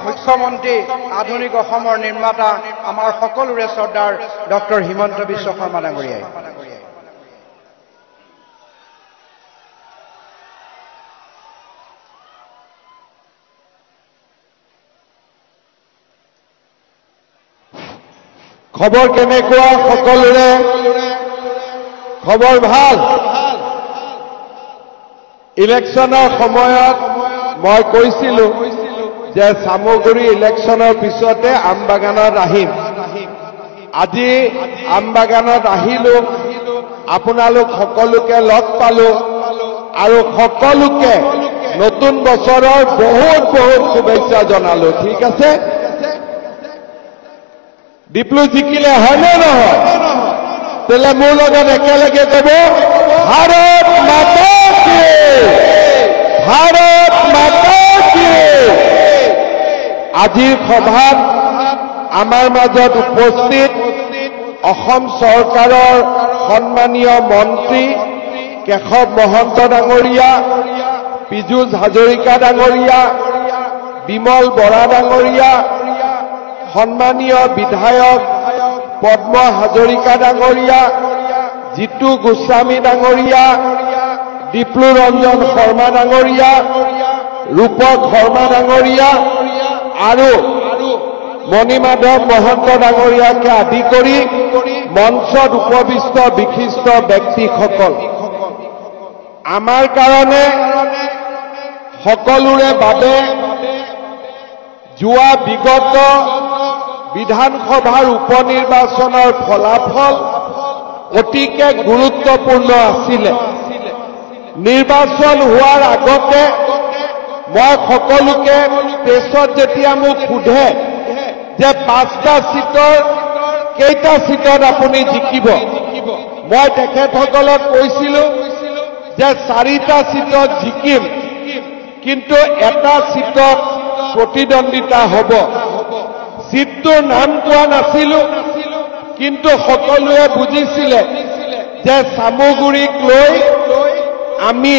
মুখ্যমন্ত্ৰী আধুনিক অসমৰ নিৰ্মাতা আমাৰ সকলোৰে শ্ৰদ্ধাৰ ডক্টৰ হিমন্ত বিশ্ব শৰ্মা ডাঙৰীয়াই খবৰ কেনেকুৱা সকলোৰে খবৰ ভাল ইলেকশ্যনৰ সময়ত মই কৈছিলো যে সামগুৰি ইলেকশ্যনৰ পিছতে আমবাগানত আহিম আজি আমবাগানত আহিলো আপোনালোক সকলোকে লগ পালো আৰু সকলোকে নতুন বছৰৰ বহুত বহুত শুভেচ্ছা জনালো ঠিক আছে ডিপ্লু জিকিলে হয়নে নহয় তেলে মোৰ লগত একেলগে ক'ব ভাৰত মাতা কি ভাৰত মাতা কি আজিৰ সভাত আমাৰ মাজত উপস্থিত অসম চৰকাৰৰ সন্মানীয় মন্ত্ৰী কেশৱ মহন্ত ডাঙৰীয়া পীযুষ হাজৰিকা ডাঙৰীয়া বিমল বৰা ডাঙৰীয়া সন্মানীয় বিধায়ক পদ্ম হাজৰিকা ডাঙৰীয়া জিতু গোস্বামী ডাঙৰীয়া ডিপ্লু ৰঞ্জন শৰ্মা ডাঙৰীয়া ৰূপক শৰ্মা ডাঙৰীয়া আৰু মণিমাধৱ মহন্ত ডাঙৰীয়াকে আদি কৰি মঞ্চত উপবিষ্ট বিশিষ্ট ব্যক্তিসকল আমাৰ কাৰণে সকলোৰে বাবে যোৱা বিগত বিধানসভাৰ উপনিৰ্বাচনৰ ফলাফল অতিকে গুৰুত্বপূৰ্ণ আছিল নিৰ্বাচন হোৱাৰ আগতে মই সকলোকে প্ৰেছত যেতিয়া মোক সোধে যে 5টা সিটৰ কেইটা সিটত আপুনি জিকিব মই তেখেতসকলক কৈছিলো যে 4টা সিটত জিকিম কিন্তু এটা সিটত প্ৰতিদ্বন্দ্বিতা হ'ব সিটটোৰ নাম কোৱা নাছিলো কিন্তু সকলোৱে বুজিছিলে যে সামগুৰিক লৈ আমি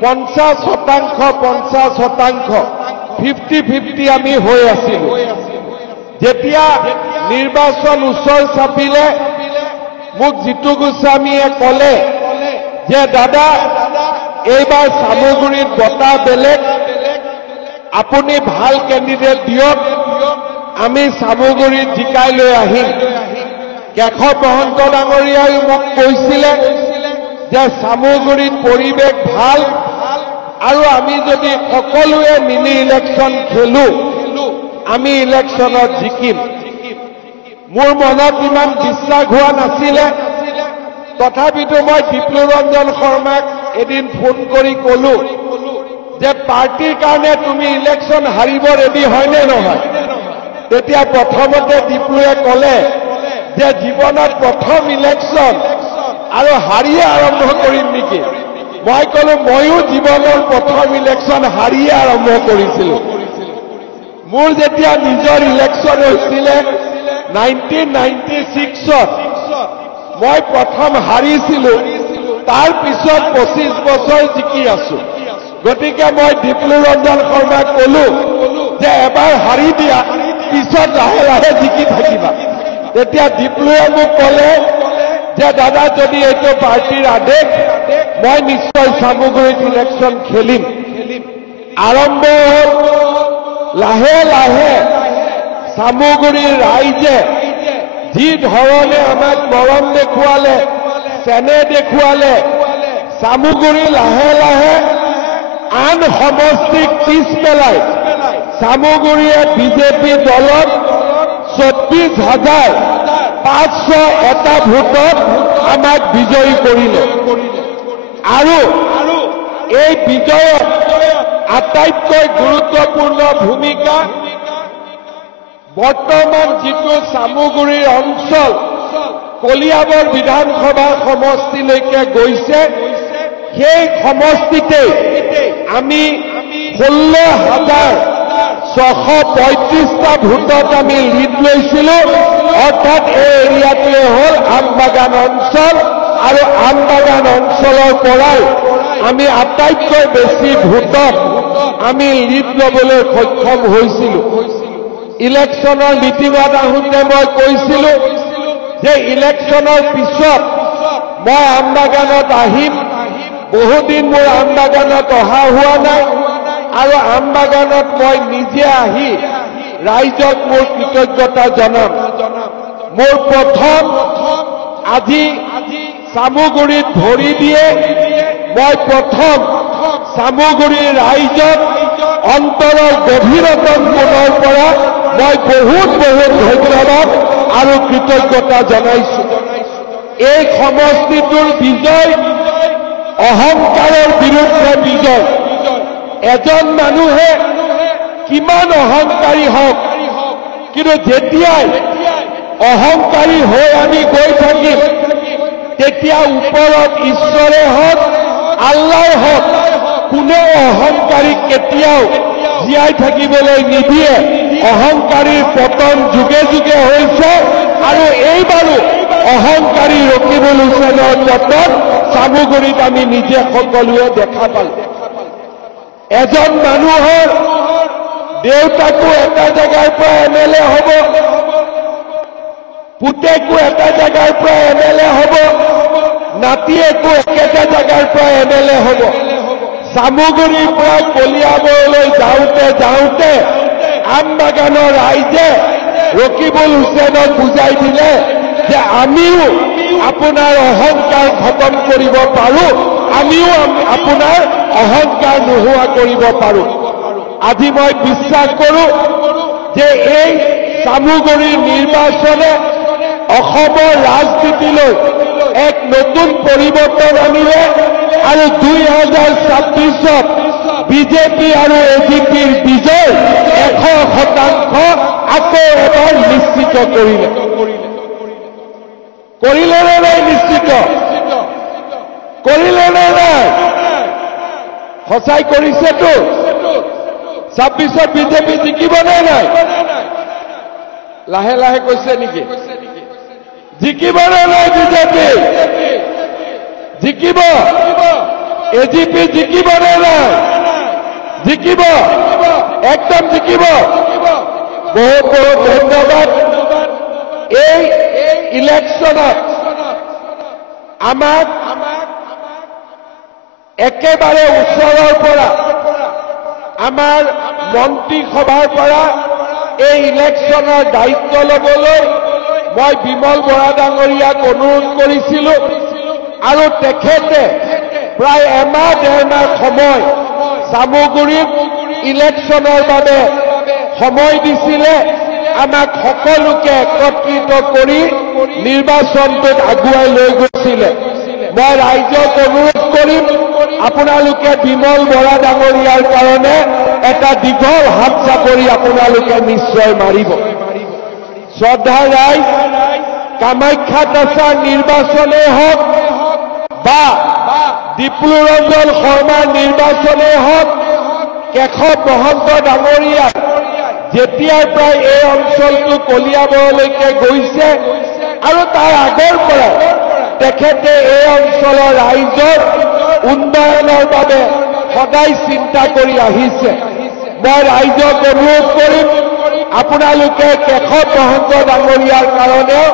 50% 50-50 আমি হৈ আছিলো যেতিয়া নিৰ্বাচন ওচৰ চাপিলে মোক জিতু গোস্বামীয়ে ক'লে যে দাদা এইবাৰ সামগুৰিত বটা বেলেগ আপুনি ভাল কেণ্ডিডেট দিয়ক আমি সামগুৰিত জিকাই লৈ আহিম কেশৱ মহন্ত ডাঙৰীয়াই মোক কৈছিলে যে সামগুৰিত পৰিৱেশ ভাল আৰু আমি যদি সকলোৱে মিলি ইলেকশ্যন খেলো আমি ইলেকশ্যনত জিকিম মোৰ মনত ইমান বিশ্বাস হোৱা নাছিলে তথাপিতো মই ডিপ্লু ৰঞ্জন শৰ্মাক এদিন ফোন কৰি ক'লো যে পাৰ্টিৰ কাৰণে তুমি ইলেকশ্যন হাৰিব ৰেডি হয়নে নহয় তেতিয়া প্ৰথমতে ডিপ্লুৱে ক'লে যে জীৱনত প্ৰথম ইলেকশ্যন আৰু হাৰিয়ে আৰম্ভ কৰিম নেকি মই ক'লো ময়ো জীৱনৰ প্ৰথম ইলেকশ্যন হাৰিয়ে আৰম্ভ কৰিছিলো মোৰ যেতিয়া নিজৰ ইলেকশ্যন হৈছিলে 1996ত মই প্ৰথম হাৰিছিলো তাৰ পিছত 25 বছৰ জিকি আছো গতিকে মই ডিপ্লু ৰঞ্জন শৰ্মাক ক'লো যে এবাৰ হাৰি দিয়া পিছত লাহে লাহে জিকি থাকিবা তেতিয়া ডিপ্লুৱে মোক ক'লে যে দাদা যদি এইটো পাৰ্টিৰ আদেশ মই নিশ্চয় সামগুৰিত ইলেকশ্যন খেলিম আৰম্ভ হ'ল লাহে লাহে সামগুৰিৰ ৰাইজে যি ধৰণে আমাক মৰম দেখুৱালে চেনেহ দেখুৱালে সামগুৰি লাহে লাহে আন সমষ্টিক পিছ পেলাই সামগুৰিয়ে বিজেপি দলত 34,500 এটা ভোটত আমাক বিজয়ী কৰিলে আৰু এই বিজয়ত আটাইতকৈ গুৰুত্বপূৰ্ণ ভূমিকা বৰ্তমান যিটো সামগুৰিৰ অঞ্চল কলিয়াবৰ বিধানসভা সমষ্টিলৈকে গৈছে সেই সমষ্টিতে আমি 16,635টা ভোটত আমি লিড লৈছিলো অৰ্থাৎ এই এৰিয়াটোৱে হ'ল আমবাগান অঞ্চল আৰু আমবাগান অঞ্চলৰ পৰাই আমি আটাইতকৈ বেছি ভোটত আমি লিড ল'বলৈ সক্ষম হৈছিলোঁ। ইলেকশ্যনৰ মিটিঙত আহোঁতে মই কৈছিলোঁ যে ইলেকশ্যনৰ পিছত মই আমবাগানত আহিম। বহুদিন মোৰ আমবাগানত অহা হোৱা নাই আৰু আমবাগানত মই নিজে আহি ৰাইজক মোৰ কৃতজ্ঞতা জনাম। মোৰ প্ৰথম আজি চামুগুৰিত ভৰি দিয়ে মই প্ৰথম চামুগুৰিৰ ৰাইজক অন্তৰৰ গভীৰতম কোণৰ পৰা মই বহুত ধন্যবাদ আৰু কৃতজ্ঞতা জনাইছো। এই সমষ্টিটোৰ বিজয় অহংকাৰৰ বিৰুদ্ধে বিজয়। এজন মানুহে কিমান অহংকাৰী হওক, কিন্তু যেতিয়াই অহংকাৰী হৈ আমি গৈ থাকিম তেতিয়া ওপৰত ঈশ্বৰে হওক আল্লাই হওক কোনেও অহংকাৰীক কেতিয়াও জীয়াই থাকিবলৈ নিদিয়ে। অহংকাৰীৰ পতন যুগে যুগে হৈছে আৰু এইবাৰো অহংকাৰী ৰকিবুল হুছেইনৰ পতন চামুগুৰিত আমি নিজে সকলোৱে দেখা পালোঁ। এজন মানুহৰ দেউতাকো এটা জেগাৰ পৰা এমএলএ হ'ব, পুতেকো এটা জেগাৰ পৰা এমএলএ হ'ব, নাতিয়েকো একেটা জেগাৰ পৰা এমএলএ হ'ব। চামুগুৰিৰ পৰা কলিয়াবৰলৈ যাওঁতে আমবাগানৰ ৰাইজে ৰকিবুল হুছেইনক বুজাই দিলে যে আমিও আপোনাৰ অহংকাৰ খতম কৰিব পাৰোঁ, আমিও আপোনাৰ অহংকাৰ নোহোৱা কৰিব পাৰোঁ। আজি মই বিশ্বাস কৰোঁ যে এই চামুগুৰিৰ নিৰ্বাচনে অসমৰ ৰাজনীতিলৈ এক নতুন পৰিৱৰ্তন আনিলে আৰু 2026ত বিজেপি আৰু এজিপিৰ বিজয় 100% আকৌ এবাৰ নিশ্চিত কৰিলে। কৰিলে নে নাই? নিশ্চিত কৰিলে নে নাই? সঁচাই কৰিছেতো। 26ত বিজেপি জিকিব নে নাই? লাহে লাহে কৈছে নেকি? জিকিব নে নাই? বিজেপি জিকিব। এজিপি জিকিব নে নাই? জিকিব, একদম জিকিব। বহুত ধন্যবাদ। এই ইলেকশ্যনত আমাক একেবাৰে ওচৰৰ পৰা আমাৰ মন্ত্ৰীসভাৰ পৰা এই ইলেকশ্যনৰ দায়িত্ব ল'বলৈ মই বিমল বৰা ডাঙৰীয়াক অনুৰোধ কৰিছিলোঁ আৰু তেখেতে প্ৰায় এমাহ ডেৰমাহ সময় চামুগুৰিত ইলেকশ্যনৰ বাবে সময় দিছিলে। আমাক সকলোকে একত্ৰিত কৰি নিৰ্বাচনটোত আগুৱাই লৈ গৈছিলে। মই ৰাইজক অনুৰোধ কৰিম আপোনালোকে বিমল বৰা ডাঙৰীয়াৰ কাৰণে এটা দীঘল হাত চাপৰি আপোনালোকে নিশ্চয় মাৰিব। শ্ৰদ্ধা ৰাইজ, কামাখ্যাত আচাৰ নিৰ্বাচনেই হওক বা ডিপ্লুৰঞ্জন শৰ্মাৰ নিৰ্বাচনেই হওক, কেশৱ মহন্ত ডাঙৰীয়া যেতিয়াৰ পৰাই এই অঞ্চলটো কলিয়াবৰলৈকে গৈছে আৰু তাৰ আগৰ পৰা তেখেতে এই অঞ্চলৰ ৰাইজৰ উন্নয়নৰ বাবে সদায় চিন্তা কৰি আহিছে। মই ৰাইজক অনুৰোধ কৰিম আপোনালোকে কেশৱ মহন্ত ডাঙৰীয়াৰ কাৰণেও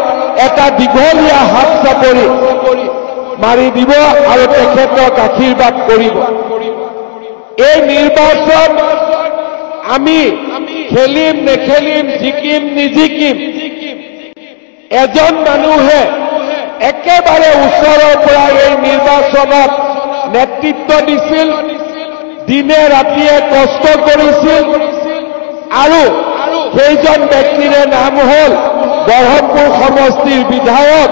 এটা দীঘলীয়া হাত চাপৰি মাৰি দিব আৰু তেখেতক আশীৰ্বাদ কৰিব। এই নিৰ্বাচন আমি খেলিম নেখেলিম, জিকিম নিজিকিম, এজন মানুহে একেবাৰে ওচৰৰ পৰা এই নিৰ্বাচনত নেতৃত্ব দিছিল, দিনে ৰাতিয়ে কষ্ট কৰিছিল আৰু সেইজন ব্যক্তিৰে নাম হ'ল বৰহমপুৰ সমষ্টিৰ বিধায়ক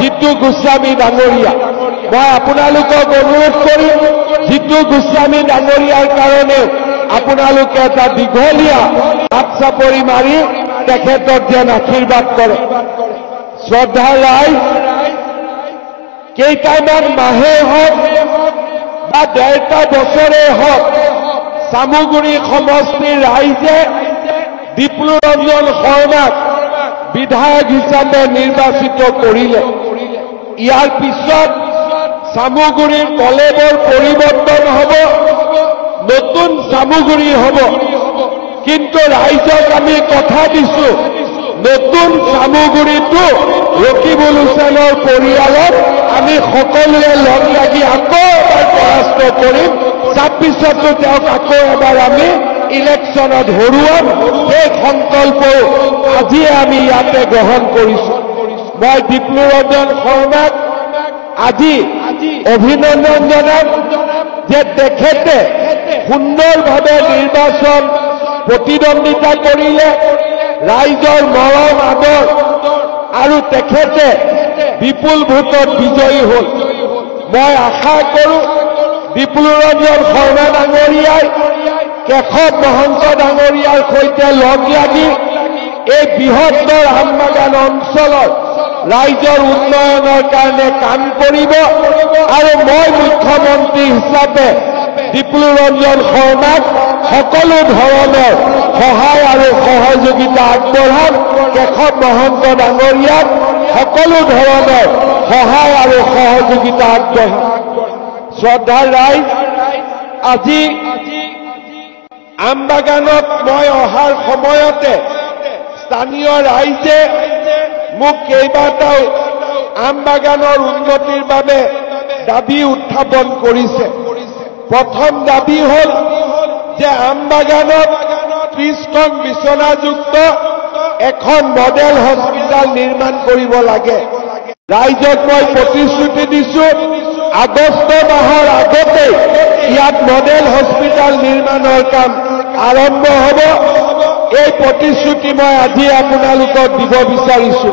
জিতু গোস্বামী ডাঙৰীয়া। মই আপোনালোকক অনুৰোধ কৰিম জিতু গোস্বামী ডাঙৰীয়াৰ কাৰণে আপোনালোকে এটা দীঘলীয়া হাত চাপৰি মাৰি তেখেতক যেন আশীৰ্বাদ কৰে। শ্ৰদ্ধা ৰাইজ, কেইটামান মাহে হওক বা ডেৰটা বছৰে হওক চামুগুৰি সমষ্টিৰ ৰাইজে ডিপ্লুৰঞ্জন শৰ্মাক বিধায়ক হিচাপে নিৰ্বাচিত কৰিলে। ইয়াৰ পিছত চামুগুৰিৰ কলেবৰ পৰিৱৰ্তন হ'ব, নতুন চামুগুৰি হ'ব কিন্তু ৰাইজক আমি কথা দিছো নতুন চামুগুৰিটো ৰকিবুল হুছেইনৰ পৰিয়ালত আমি সকলোৱে লগ লাগি আকৌ এবাৰ পৰাস্ত কৰিম 26তো তেওঁক আকৌ এবাৰ আমি ইলেকশ্যনত হৰুৱাম এই সংকল্প আজি আমি ইয়াতে গ্ৰহণ কৰিছো মই ডিপ্লু ৰঞ্জন শৰ্মাক আজি অভিনন্দন জনাম যে তেখেতে সুন্দৰভাৱে নিৰ্বাচন প্ৰতিদ্বন্দ্বিতা কৰিলে ৰাইজৰ মৰম আদৰ আৰু তেখেতে বিপুল ভোটত বিজয়ী হ'ল মই আশা কৰোঁ ডিপ্লু ৰঞ্জন শৰ্মা ডাঙৰীয়াই কেশৱ মহন্ত ডাঙৰীয়াৰ সৈতে লগ লাগি এই বৃহত্তৰ আমবাগান অঞ্চলৰ ৰাইজৰ উন্নয়নৰ কাৰণে কাম কৰিব আৰু মই মুখ্যমন্ত্ৰী হিচাপে ডিপ্লু ৰঞ্জন শৰ্মাক সকলো ধৰণৰ সহায় আৰু সহযোগিতা আগবঢ়াম কেশৱ মহন্ত ডাঙৰীয়াক সকলো ধৰণৰ সহায় আৰু সহযোগিতা আগবঢ়াম শ্ৰদ্ধাৰ ৰাইজ আজি আমবাগানত মই অহাৰ সময়তে স্থানীয় ৰাইজে মোক কেইবাটাও আমবাগানৰ উন্নতিৰ বাবে দাবী উত্থাপন কৰিছে প্ৰথম দাবী হ'ল যে আমবাগানত 30খন বিচনাযুক্ত এখন মডেল হস্পিটাল নিৰ্মাণ কৰিব লাগে ৰাইজক মই প্ৰতিশ্ৰুতি দিছো আগষ্ট মাহৰ আগতে ইয়াত মডেল হস্পিটাল নিৰ্মাণৰ কাম আৰম্ভ হ'ব এই প্ৰতিশ্ৰুতি মই আজি আপোনালোকক দিব বিচাৰিছো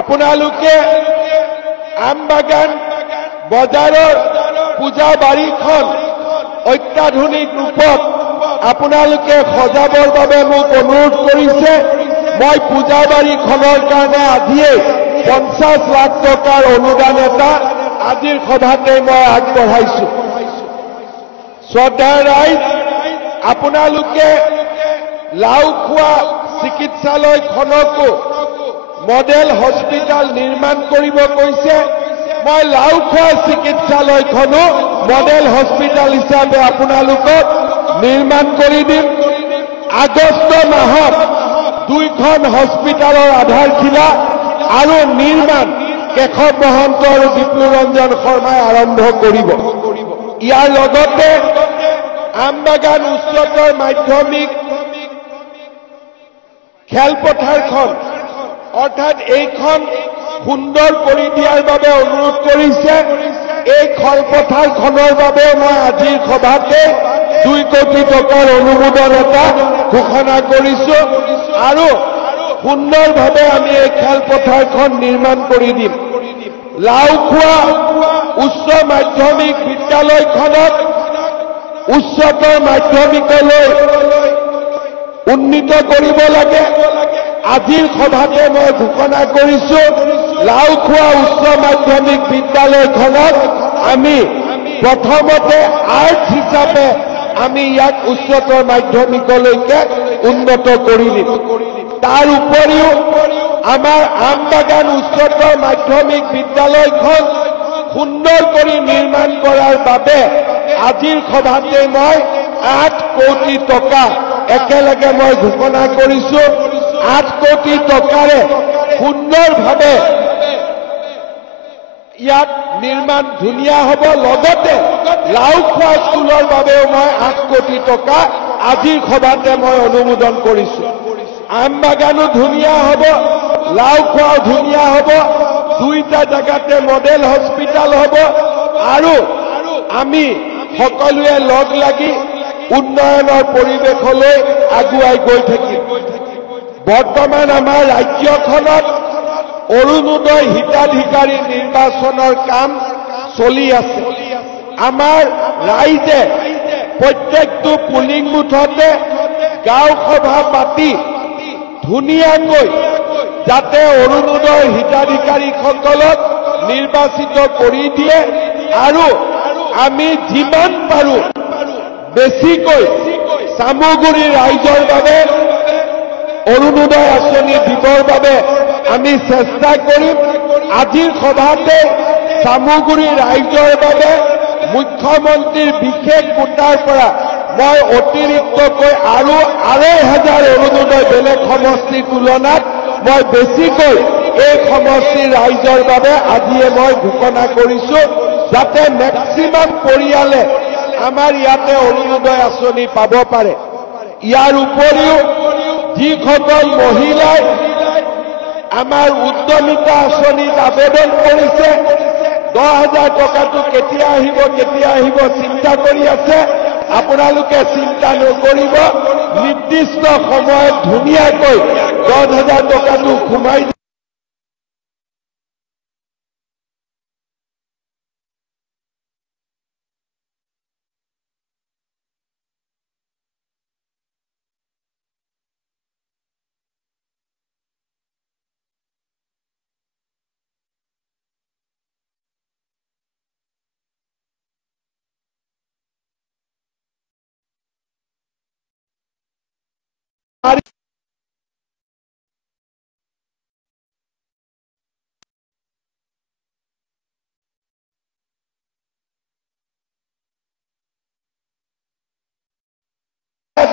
আপোনালোকে আমবাগান বজাৰৰ পূজা বাৰীখন অত্যাধুনিক ৰূপত আপোনালোকে সজাবৰ বাবে মোক অনুৰোধ কৰিছে মই পূজা বাৰীখনৰ কাৰণে আজিয়েই 50 লাখ টকাৰ অনুদান এটা আজিৰ সভাতে মই আগবঢ়াইছো শ্ৰদ্ধাৰ ৰাইজ আপোনালোকে লাওখোৱা চিকিৎসালয়খনকো মডেল হস্পিটাল নিৰ্মাণ কৰিব কৈছে মই লাওখোৱা চিকিৎসালয়খনো মডেল হস্পিটাল হিচাপে আপোনালোকক নিৰ্মাণ কৰি দিম আগষ্ট মাহত 2খন হস্পিটালৰ আধাৰশিলা আৰু নিৰ্মাণ কেশৱ মহন্ত আৰু ডিপ্লু ৰঞ্জন শৰ্মাই আৰম্ভ কৰিব ইয়াৰ লগতে আমবাগান উচ্চতৰ মাধ্যমিক খেলপথাৰখন অৰ্থাৎ এইখন সুন্দৰ কৰি দিয়াৰ বাবে অনুৰোধ কৰিছে এই খেলপথাৰখনৰ বাবে মই আজিৰ সভাতে 2 কোটি টকাৰ অনুমোদন এটা ঘোষণা কৰিছো আৰু সুন্দৰভাৱে আমি এই খেলপথাৰখন নিৰ্মাণ কৰি দিম লাওখোৱা উচ্চ মাধ্যমিক বিদ্যালয়খনত উচ্চতৰ মাধ্যমিকলৈ উন্নীত কৰিব লাগে আজিৰ সভাতে মই ঘোষণা কৰিছো লাওখোৱা উচ্চ মাধ্যমিক বিদ্যালয়খনত আমি প্ৰথমতে আৰ্ট হিচাপে আমি ইয়াক উচ্চতৰ মাধ্যমিকলৈকে উন্নত কৰি দিম তাৰ উপৰিও আমাৰ আমবাগান উচ্চতৰ মাধ্যমিক বিদ্যালয়খন সুন্দৰ কৰি নিৰ্মাণ কৰাৰ বাবে আজিৰ সভাতে মই 8 কোটি টকা একেলগে মই ঘোষণা কৰিছো 8 কোটি টকাৰে সুন্দৰভাৱে ইয়াত নিৰ্মাণ ধুনীয়া হ'ব লগতে লাওখোৱা স্কুলৰ বাবেও মই 8 কোটি টকা আজিৰ সভাতে মই অনুমোদন কৰিছো আমবাগানো ধুনীয়া হ'ব লাওখোৱাও ধুনীয়া হ'ব দুইটা জায়গাতে মডেল হস্পিটাল হ'ব আৰু আমি সকলোৱে লগ লাগি উন্নয়নৰ পৰিৱেশলৈ আগুৱাই গৈ থাকিম বৰ্তমান আমাৰ ৰাজ্যখনত অৰুণোদয় হিতাধিকাৰী নিৰ্বাচনৰ কাম চলি আছে আমাৰ ৰাইজে প্ৰত্যেকটো পুলিং বুথতে গাঁও সভা পাতি ধুনীয়াকৈ যাতে অৰুণোদয় হিতাধিকাৰীসকলক নিৰ্বাচিত কৰি দিয়ে আৰু আমি যিমান পাৰোঁ বেছিকৈ চামুগুৰি ৰাইজৰ বাবে অৰুণোদয় আঁচনি দিবৰ বাবে আমি চেষ্টা কৰিম আজিৰ সভাতে চামুগুৰি ৰাইজৰ বাবে মুখ্যমন্ত্ৰীৰ বিশেষ কোটাৰ পৰা মই অতিৰিক্তকৈ আৰু ২,৫০০ অৰুণোদয় বেলেগ সমষ্টিৰ তুলনাত মই বেছিকৈ এই সমষ্টিৰ ৰাইজৰ বাবে আজিয়ে মই ঘোষণা কৰিছো যাতে মেক্সিমাম পৰিয়ালে আমাৰ ইয়াতে অৰুণোদয় আঁচনি পাব পাৰে। ইয়াৰ উপৰিও যিসকল মহিলাই আমাৰ উদ্যমিতা আঁচনিত আবেদন কৰিছে ১০,০০০ টকাটো কেতিয়া আহিব চিন্তা কৰি আছে, আপোনালোকে চিন্তা নকৰিব, নিৰ্দিষ্ট সময়ত ধুনীয়াকৈ ১০,০০০ টকাটো সোমাই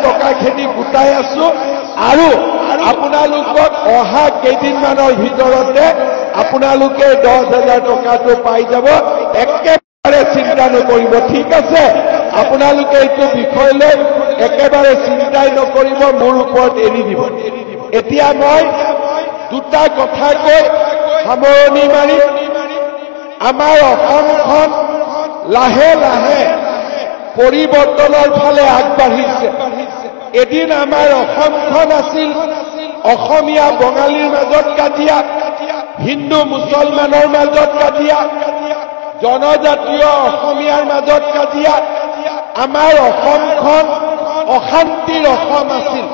টকাখিনি গোটাই আছো আৰু আপোনালোকক অহা কেইদিনমানৰ ভিতৰতে আপোনালোকে ১০,০০০ টকাটো পাই যাব। একেবাৰে চিন্তা নকৰিব, ঠিক আছে? আপোনালোকে এইটো বিষয় লৈ একেবাৰে চিন্তাই নকৰিব, মোৰ ওপৰত এৰি দিব। এতিয়া মই দুটা কথা কৈ সামৰণি মাৰি আমাৰ অসমখন লাহে লাহে পৰিৱৰ্তনৰ ফালে আগবাঢ়িছে। এদিন আমাৰ অসমখন আছিল অসমীয়া বঙালীৰ মাজত কাজিয়া, হিন্দু মুছলমানৰ মাজত কাজিয়া, জনজাতীয় অসমীয়াৰ মাজত কাজিয়া। আমাৰ অসমখন অশান্তিৰ অসম আছিল।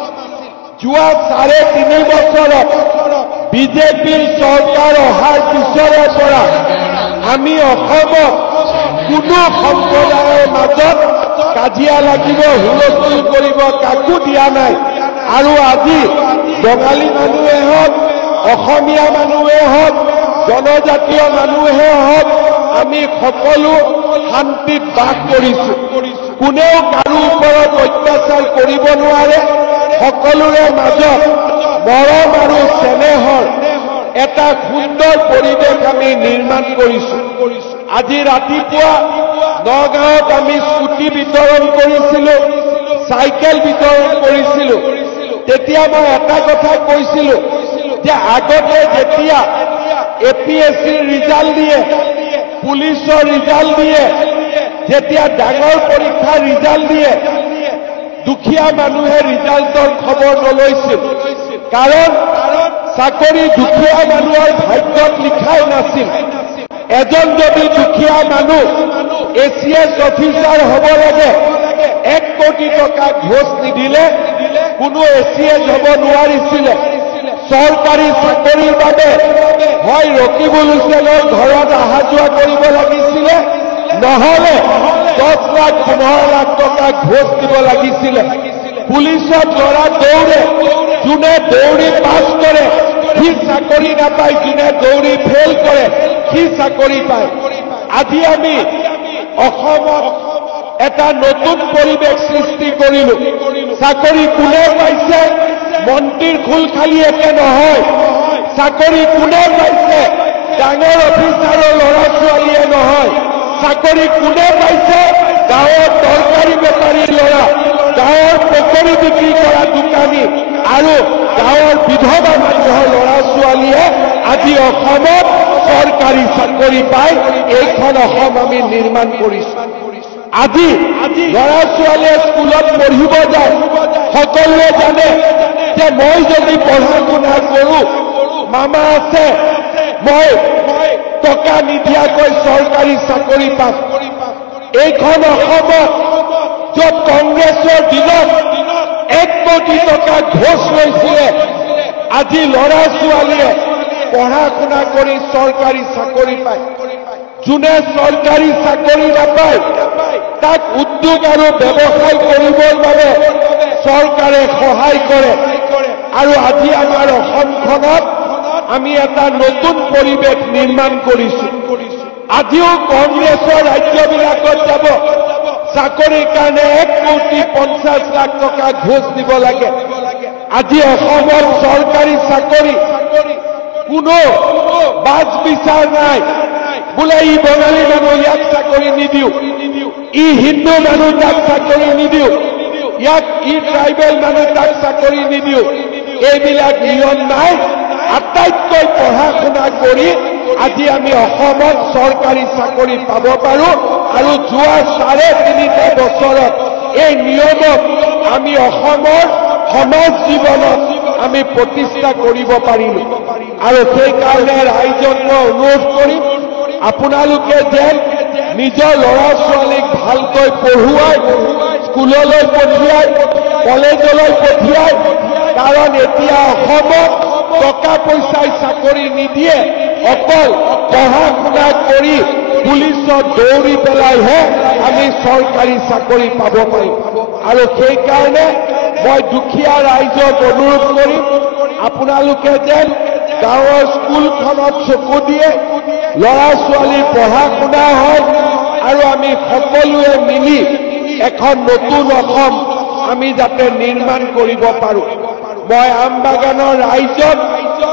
যোৱা ৩.৫ বছৰত বিজেপিৰ চৰকাৰ অহাৰ পিছৰে পৰা আমি অসমত কোনো সম্প্ৰদায়ৰ মাজত কাজিয়া লাগিব, হুলস্থুল কৰিব কাকো দিয়া নাই। আৰু আজি বঙালী মানুহে হওক, অসমীয়া মানুহে হওক, জনজাতীয় মানুহে হওক, আমি সকলো শান্তিত বাস কৰিছো। কোনেও কাৰো ওপৰত অত্যাচাৰ কৰিব নোৱাৰে। সকলোৰে মাজত মৰম আৰু চেনেহৰ এটা সুন্দৰ পৰিৱেশ আমি নিৰ্মাণ কৰিছো। আজি ৰাতিপুৱা নগাঁৱত আমি স্কুটি বিতৰণ কৰিছিলো, চাইকেল বিতৰণ কৰিছিলো। তেতিয়া মই এটা কথা কৈছিলো যে আগতে যেতিয়া APSCৰ ৰিজাল্ট দিয়ে, পুলিচৰ ৰিজাল্ট দিয়ে, যেতিয়া ডাঙৰ পৰীক্ষাৰ ৰিজাল্ট দিয়ে, দুখীয়া মানুহে ৰিজাল্টৰ খবৰ নলৈছিল। কাৰণ চাকৰি দুখীয়া মানুহৰ ভাগ্যত লিখাই নাছিল। এজন যদি দুখীয়া মানুহ ACS অফিচাৰ হ'ব লাগে, ১ কোটি টকা ঘোষ নিদিলে কোনো ACS হ'ব নোৱাৰিছিলে। চৰকাৰী চাকৰিৰ বাবে হয় ৰকিবুল হুছেইনৰ ঘৰত অহা যোৱা কৰিব লাগিছিলে, নহলে ১০ লাখ ১৫ লাখ টকা ঘোষ দিব লাগিছিলে। পুলিচত ল'ৰা দৌৰে, যোনে দৌৰি পাছ কৰে সি চাকৰি নাপায়, যোনে দৌৰি ফেল কৰে সি চাকৰি পায়। আজি আমি অসমত এটা নতুন পৰিৱেশ সৃষ্টি কৰিলো। চাকৰি কোনে পাইছে? মন্ত্ৰীৰ খোল খালি একে নহয়। চাকৰি কোনে পাইছে? ডাঙৰ অফিচাৰৰ ল'ৰা ছোৱালীয়ে নহয়। চাকৰি কোনে পাইছে? গাঁৱৰ তৰকাৰী বেপাৰীৰ ল'ৰা, গাঁৱৰ পকৰি বিক্ৰী কৰা দোকানী আৰু গাঁৱৰ বিধৱা মানুহৰ ল'ৰা ছোৱালীয়ে আজি অসমত চৰকাৰী চাকৰি পাই এইখন অসম আমি নিৰ্মাণ কৰিছো। আজি ল'ৰা ছোৱালীয়ে স্কুলত পঢ়িব যায়, সকলোৱে জানে যে মই যদি পঢ়া শুনা কৰো, মামা আছে, মই টকা নিদিয়াকৈ চৰকাৰী চাকৰি পাম। এইখন অসমত য'ত কংগ্ৰেছৰ দিনত ১ কোটি টকা ঘোষ লৈছিলে, আজি ল'ৰা ছোৱালীয়ে পঢ়া শুনা কৰি চৰকাৰী চাকৰি পায়। যোনে চৰকাৰী চাকৰি নাপায় তাক উদ্যোগ আৰু ব্যৱসায় কৰিবৰ বাবে চৰকাৰে সহায় কৰে। আৰু আজি আমাৰ অসমখনত আমি এটা নতুন পৰিৱেশ নিৰ্মাণ কৰিছো। আজিও কংগ্ৰেছৰ ৰাজ্যবিলাকত যাব চাকৰিৰ কাৰণে 1,50,00,000 টকা ঘোষ দিব লাগে। আজি অসমত চৰকাৰী চাকৰি কোনো বাজ বিচাৰ নাই বোলে ই বঙালী মানুহ ইয়াক চাকৰি নিদিও, ই হিন্দু মানুহ তাক চাকৰি নিদিও, ইয়াক ই ট্ৰাইবেল মানুহ তাক চাকৰি নিদিও, এইবিলাক নিয়ম নাই। আটাইতকৈ পঢ়া শুনা কৰি আজি আমি অসমত চৰকাৰী চাকৰি পাব পাৰোঁ আৰু যোৱা 3.5 বছৰত এই নিয়মক আমি অসমৰ সমাজ জীৱনত আমি প্ৰতিষ্ঠা কৰিব পাৰিলোঁ। আৰু সেইকাৰণে ৰাইজক মই অনুৰোধ কৰিম, আপোনালোকে যেন নিজৰ ল'ৰা ছোৱালীক ভালকৈ পঢ়ুৱাই স্কুললৈ পঠিয়াই কলেজলৈ পঠিয়াই, কাৰণ এতিয়া অসমত টকা পইচাই চাকৰি নিদিয়ে, অকল পঢ়া শুনা কৰি পুলিচত দৌৰি পেলাইহে আমি চৰকাৰী চাকৰি পাব পাৰিম। আৰু সেইকাৰণে মই দুখীয়া ৰাইজক অনুৰোধ কৰিম, আপোনালোকে যেন গাঁৱৰ স্কুলখনত চকু দিয়ে, ল'ৰা ছোৱালীৰ পঢ়া শুনা হয় আৰু আমি সকলোৱে মিলি এখন নতুন অসম আমি যাতে নিৰ্মাণ কৰিব পাৰোঁ। মই আমবাগানৰ ৰাইজক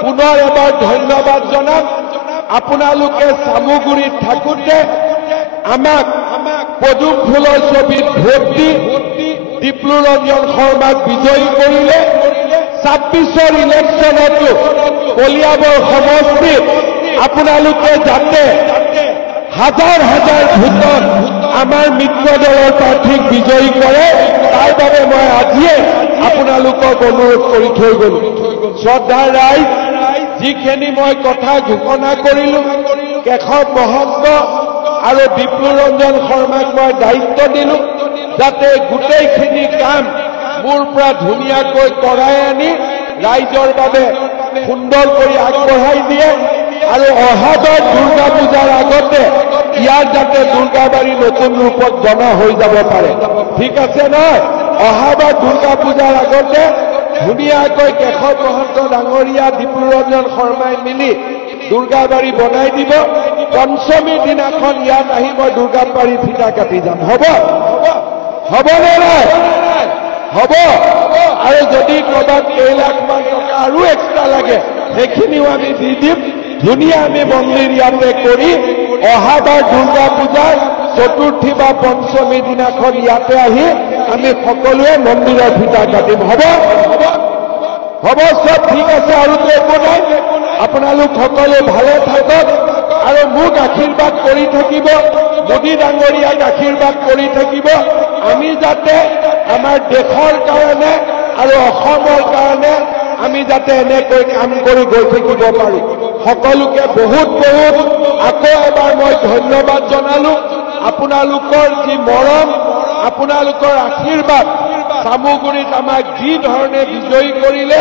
পুনৰ এবাৰ ধন্যবাদ জনাম। আপোনালোকে চামুগুৰিত থাকোঁতে আমাক পদুম ফুলৰ ছবিত ভোট দি ডিপ্লুৰঞ্জন শৰ্মাক বিজয়ী কৰিলে। 26ৰ ইলেকশ্যনতো কলিয়াবৰ সমষ্টিত আপোনালোকে যাতে হাজাৰ হাজাৰ ভোটত আমাৰ মিত্ৰ দলৰ প্ৰাৰ্থীক বিজয়ী কৰে, তাৰ বাবে মই আজিয়ে আপোনালোকক অনুৰোধ কৰি থৈ গলো। শ্ৰদ্ধাৰ ৰাইজ, যিখিনি মই কথা ঘোষণা কৰিলোঁ, কেশৱ মহন্ত আৰু ডিপ্লুৰঞ্জন শৰ্মাক মই দায়িত্ব দিলোঁ যাতে গোটেইখিনি কাম মোৰ পৰা ধুনীয়াকৈ কৰাই আনি ৰাইজৰ বাবে সুন্দৰ কৰি আগবঢ়াই দিয়ে আৰু অহাবাৰ দুৰ্গা পূজাৰ আগতে ইয়াৰ যাতে দুৰ্গাবাৰী নতুন ৰূপত জনা হৈ যাব পাৰে। ঠিক আছে নহয়? অহাবাৰ দুৰ্গা পূজাৰ আগতে ধুনীয়াকৈ কেশৱ মহন্ত ডাঙৰীয়া ডিপ্লুৰঞ্জন শৰ্মাই মিলি দুৰ্গাবাৰী বনাই দিব। পঞ্চমীৰ দিনাখন ইয়াত আহি মই দুৰ্গাবাৰী ফিটা কাটি যাম। হ'ব? হ'বনে নাই? হ'ব। আৰু যদি ক'ৰবাত কেইলাখমান টকা আৰু এক্সট্ৰা লাগে সেইখিনিও আমি দি দিম। ধুনীয়া আমি মন্দিৰ ইয়াতে কৰি অহাবাৰ দুৰ্গা পূজাৰ চতুৰ্থী বা পঞ্চমী দিনাখন ইয়াতে আহি আমি সকলোৱে মন্দিৰৰ ফিটা কাটিম। হ'ব? হ'ব, চব ঠিক আছে। আৰুতো একো নাই। আপোনালোক সকলোৱে ভালে থাকক আৰু মোক আশীৰ্বাদ কৰি থাকিব, মোদী ডাঙৰীয়াক আশীৰ্বাদ কৰি থাকিব। আমি যাতে আমাৰ দেশৰ কাৰণে আৰু অসমৰ কাৰণে আমি যাতে এনেকৈ কাম কৰি গৈ থাকিব পাৰোঁ। সকলোকে বহুত বহুত আকৌ এবাৰ মই ধন্যবাদ জনালোঁ। আপোনালোকৰ যি মৰম, আপোনালোকৰ আশীৰ্বাদ চামুগুৰিত আমাক যি ধৰণে বিজয়ী কৰিলে,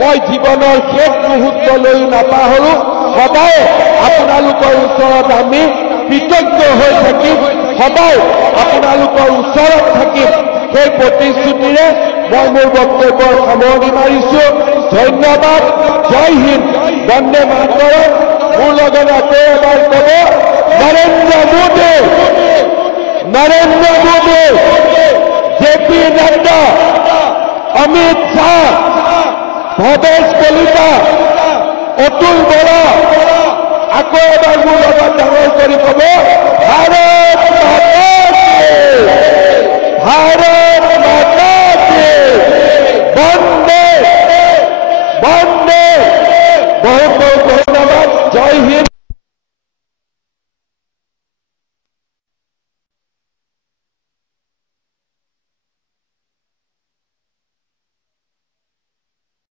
মই জীৱনৰ শেষ মুহূৰ্তলৈ নাপাহৰোঁ। সদায় আপোনালোকৰ ওচৰত আমি কৃতজ্ঞ হৈ থাকিম, সদায় আপোনালোকৰ ওচৰত থাকিম। সেই প্ৰতিশ্ৰুতিৰে মই মোৰ বক্তব্যৰ সামৰণি মাৰিছোঁ। ধন্যবাদ। জয় হিন্দ, বন্দে মাতৰম। মোৰ লগত আকৌ এবাৰ ক'ব, নৰেন্দ্ৰ মোদী, নৰেন্দ্ৰ মোদী, জেপি নাড্ডা, অমিত শ্বাহ, ভৱেশ কলিতা, অতুল বৰা। আকৌ এবাৰ মোৰ লগত ডাঙৰ কৰি ক'ব, ভাৰত মাতা কি, ভাৰত মাতা কি, বন্দে বন্দে। বহুত বহুত